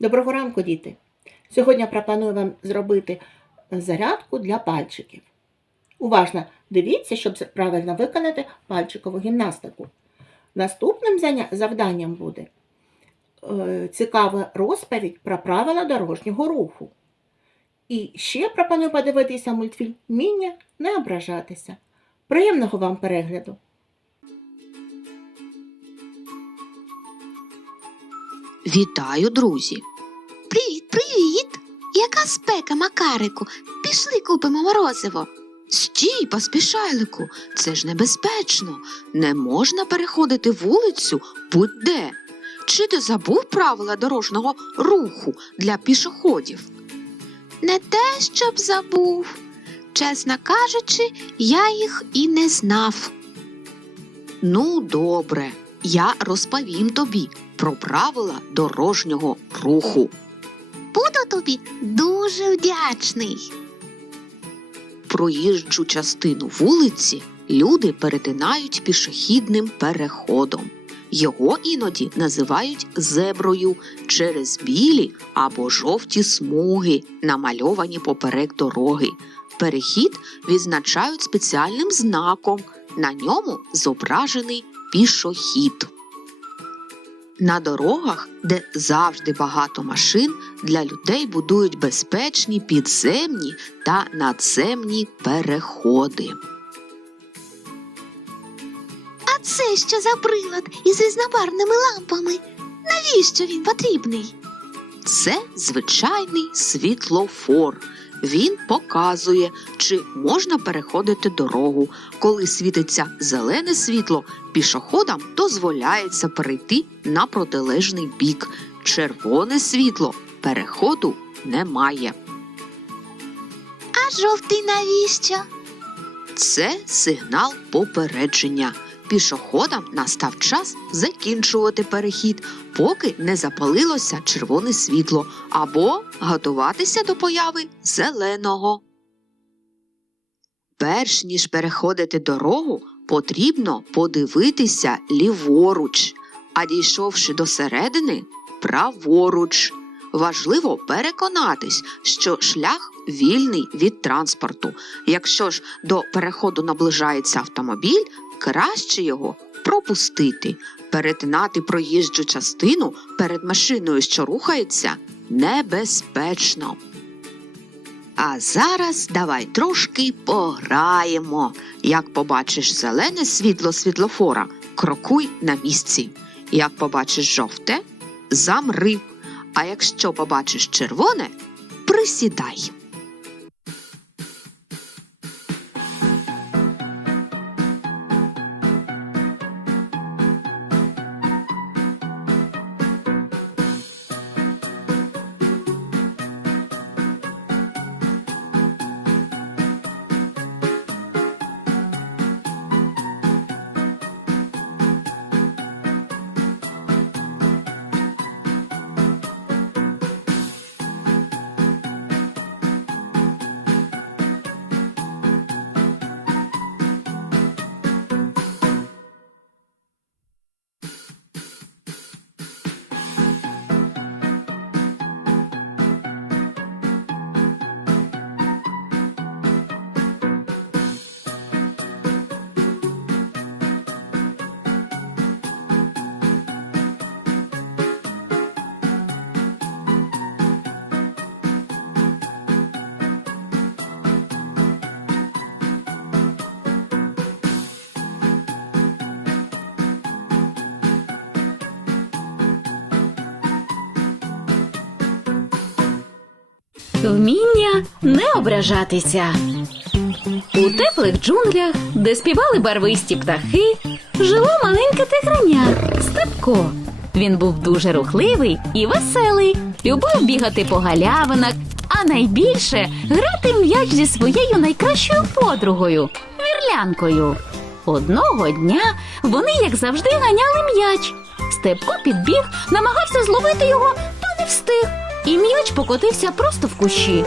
Доброго ранку, діти! Сьогодні пропоную вам зробити зарядку для пальчиків. Уважно дивіться, щоб правильно виконати пальчикову гімнастику. Наступним завданням буде е, цікава розповідь про правила дорожнього руху. І ще пропоную подивитися мультфільм Міння не ображатися. Приємного вам перегляду! Вітаю, друзі! Привіт, привіт! Яка спека, Макарику? Пішли купимо морозиво. Стій, поспішайлику, це ж небезпечно. Не можна переходити вулицю будь-де. Чи ти забув правила дорожнього руху для пішоходів? Не те, щоб забув. Чесно кажучи, я їх і не знав. Ну, добре, я розповім тобі про правила дорожнього руху. Буду тобі дуже вдячний. Проїжджу частину вулиці люди перетинають пішохідним переходом. Його іноді називають зеброю через білі або жовті смуги, намальовані поперек дороги. Перехід відзначають спеціальним знаком. На ньому зображений пішохід. На дорогах, де завжди багато машин, для людей будують безпечні підземні та надземні переходи. А це що за прилад із різнобарвними лампами? Навіщо він потрібний? Це звичайний світлофор. Він показує, чи можна переходити дорогу. Коли світиться зелене світло, пішоходам дозволяється перейти на протилежний бік. Червоне світло переходу немає. А жовтий навіщо? Це сигнал попередження. Пішоходам настав час закінчувати перехід, поки не запалилося червоне світло, або готуватися до появи зеленого. Перш ніж переходити дорогу, потрібно подивитися ліворуч, а дійшовши до середини праворуч. Важливо переконатись, що шлях вільний від транспорту. Якщо ж до переходу наближається автомобіль, краще його пропустити. Перетинати проїжджу частину перед машиною, що рухається, небезпечно. А зараз давай трошки пограємо. Як побачиш зелене світло світлофора, крокуй на місці. Як побачиш жовте, замри. А якщо побачиш червоне, присідай. Вміння не ображатися. У теплих джунглях, де співали барвисті птахи, жило маленьке тиграня Степко. Він був дуже рухливий і веселий, любив бігати по галявинах, а найбільше грати м'яч зі своєю найкращою подругою вірлянкою. Одного дня вони, як завжди, ганяли м'яч. Степко підбіг, намагався зловити його, та не встиг. І м'яч покотився просто в кущі.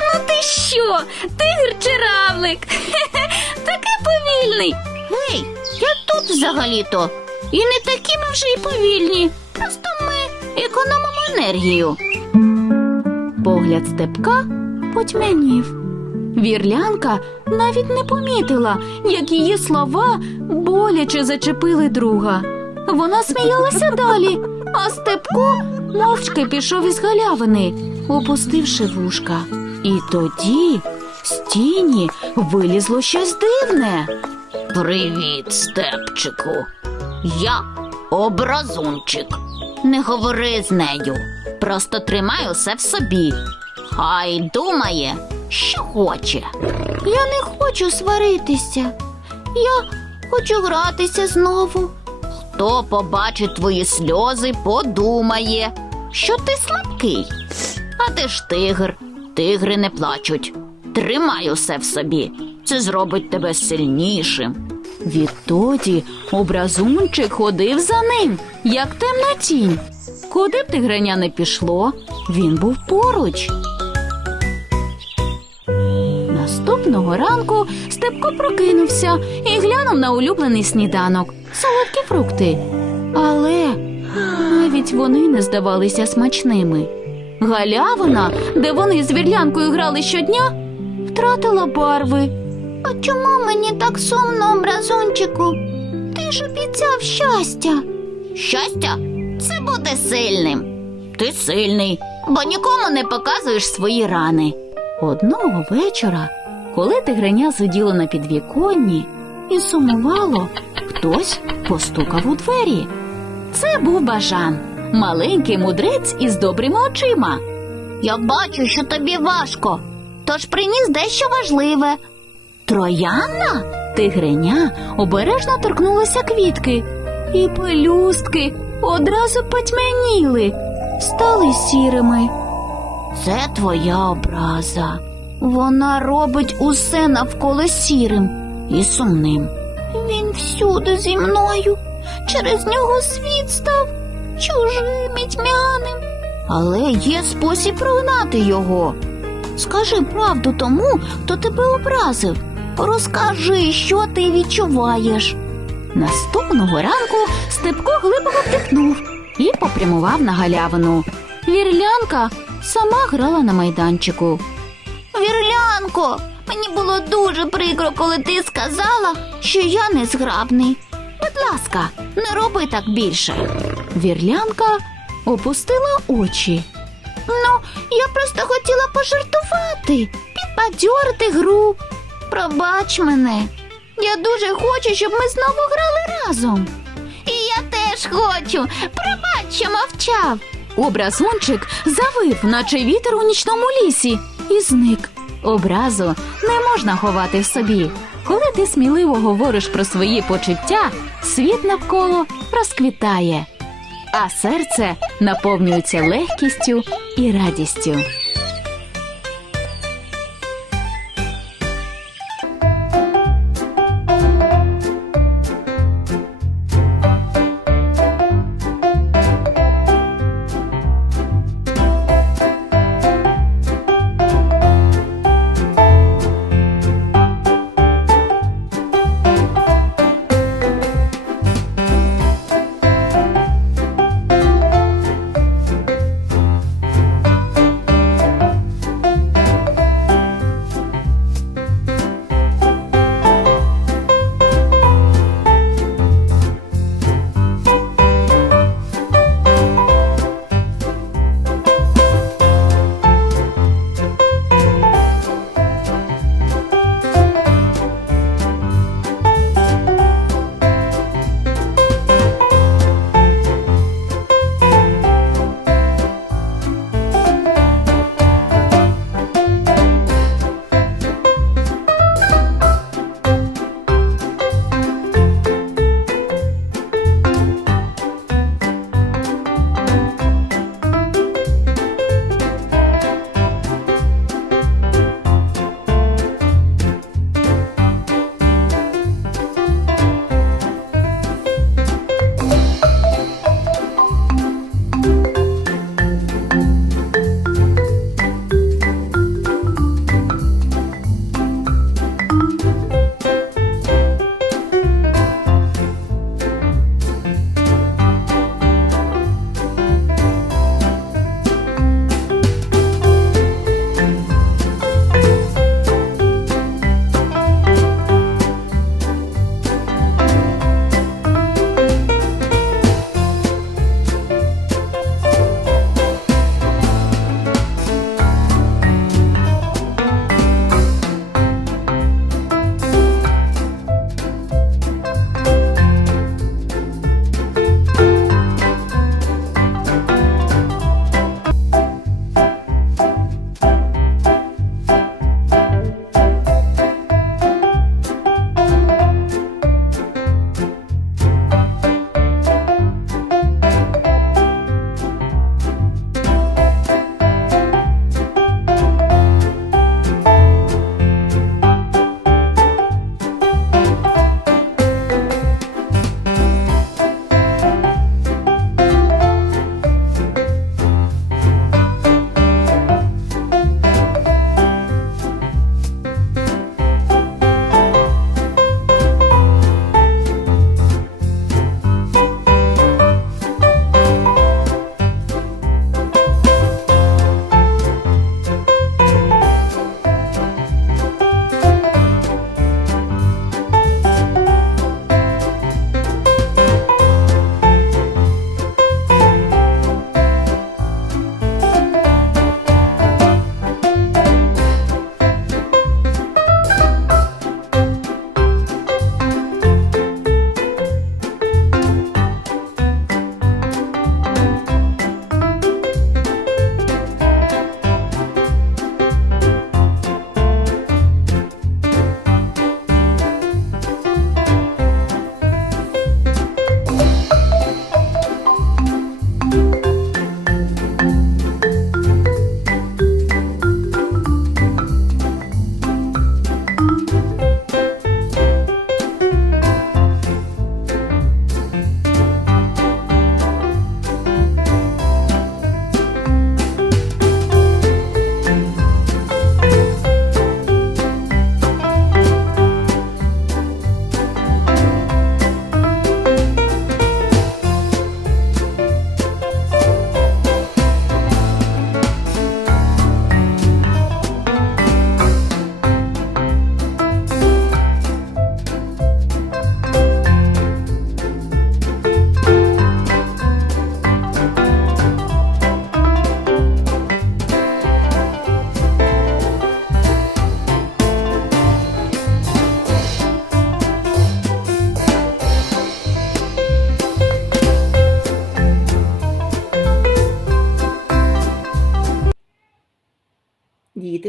Ну ти що? Тигр чи равлик? Такий повільний. Гей, я тут взагалі-то. І не такі ми вже й повільні. Просто ми економимо енергію. Погляд степка потьмянів. Вірлянка навіть не помітила, як її слова боляче зачепили друга. Вона сміялася далі, а Степко мовчки пішов із галявини, опустивши вушка. І тоді з тіні вилізло щось дивне. Привіт, Степчику. Я образунчик. Не говори з нею. Просто тримай усе в собі. Хай думає, що хоче. Я не хочу сваритися. Я хочу гратися знову. Хто побачить твої сльози, подумає, що ти слабкий. А ти ж тигр, тигри не плачуть. Тримай усе в собі. Це зробить тебе сильнішим. Відтоді образунчик ходив за ним, як темна тінь. Куди б тигреня не пішло, він був поруч. Наступного ранку Степко прокинувся і глянув на улюблений сніданок солодкі фрукти. Але навіть вони не здавалися смачними. Галявина, де вони з вірлянкою грали щодня, втратила барви. А чому мені так сумно, образунчику? Ти ж обіцяв щастя. Щастя це бути сильним. Ти сильний, бо нікому не показуєш свої рани. Одного вечора, коли тигреня сиділо на підвіконні і сумувало, хтось постукав у двері. Це був бажан, маленький мудрець із добрими очима. Я бачу, що тобі важко, тож приніс дещо важливе. Троянна? Тигреня обережно торкнулася квітки, і пелюстки одразу потьмяніли, стали сірими. Це твоя образа. Вона робить усе навколо сірим і сумним. Він всюди зі мною. Через нього світ став чужим і тьмяним. Але є спосіб прогнати його. Скажи правду тому, хто тебе образив. Розкажи, що ти відчуваєш. Наступного ранку Степко глибоко вдихнув і попрямував на галявину. Вірлянка сама грала на майданчику. Вірлянко, мені було дуже прикро, коли ти сказала, що я незграбний. Будь ласка, не роби так більше. Вірлянка опустила очі. Ну, я просто хотіла пожартувати, підбадьорити гру. Пробач мене. Я дуже хочу, щоб ми знову грали разом. І я теж хочу. Пробач, що мовчав. Образунчик завив, наче вітер у нічному лісі, і зник. Образу не можна ховати в собі. Коли ти сміливо говориш про свої почуття, світ навколо розквітає, а серце наповнюється легкістю і радістю.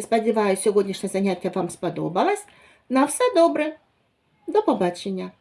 Сподіваюся, сьогоднішнє заняття вам сподобалось. На все добре. До побачення.